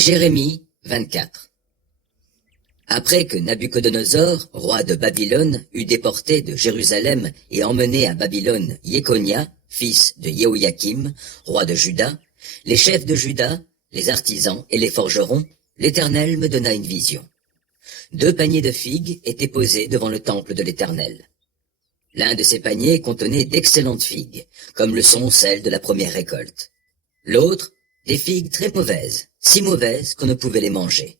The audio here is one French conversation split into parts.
Jérémie 24. Après que Nabuchodonosor, roi de Babylone, eut déporté de Jérusalem et emmené à Babylone Jéconia, fils de Jéhoïakim, roi de Juda, les chefs de Juda, les artisans et les forgerons, l'Éternel me donna une vision. 2 paniers de figues étaient posés devant le temple de l'Éternel. L'un de ces paniers contenait d'excellentes figues, comme le sont celles de la première récolte. L'autre, des figues très mauvaises, si mauvaises qu'on ne pouvait les manger.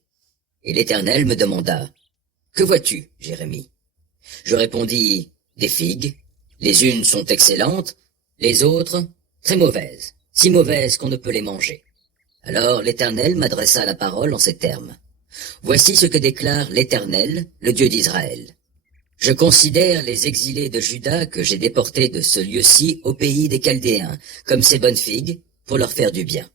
Et l'Éternel me demanda, « Que vois-tu, Jérémie ?» Je répondis, « Des figues. Les unes sont excellentes, les autres très mauvaises, si mauvaises qu'on ne peut les manger. » Alors l'Éternel m'adressa la parole en ces termes. « Voici ce que déclare l'Éternel, le Dieu d'Israël. Je considère les exilés de Juda que j'ai déportés de ce lieu-ci au pays des Chaldéens, comme ces bonnes figues, pour leur faire du bien.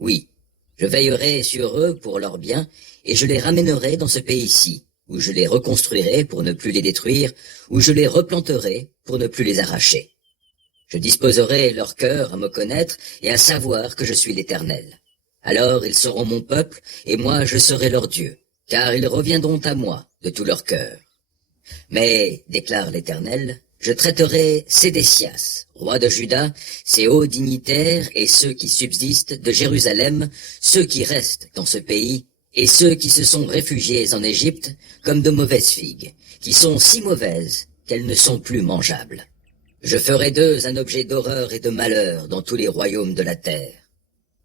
Oui, je veillerai sur eux pour leur bien, et je les ramènerai dans ce pays-ci, où je les reconstruirai pour ne plus les détruire, où je les replanterai pour ne plus les arracher. Je disposerai leur cœur à me connaître et à savoir que je suis l'Éternel. Alors ils seront mon peuple, et moi je serai leur Dieu, car ils reviendront à moi de tout leur cœur. Mais, déclare l'Éternel, je traiterai Sédécias, roi de Juda, ses hauts dignitaires et ceux qui subsistent de Jérusalem, ceux qui restent dans ce pays, et ceux qui se sont réfugiés en Égypte, comme de mauvaises figues, qui sont si mauvaises qu'elles ne sont plus mangeables. Je ferai d'eux un objet d'horreur et de malheur dans tous les royaumes de la terre.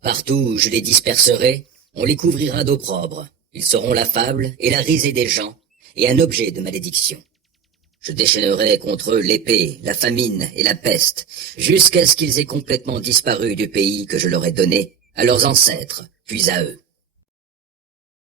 Partout où je les disperserai, on les couvrira d'opprobre. Ils seront la fable et la risée des gens, et un objet de malédiction. Je déchaînerai contre eux l'épée, la famine et la peste, jusqu'à ce qu'ils aient complètement disparu du pays que je leur ai donné, à leurs ancêtres, puis à eux.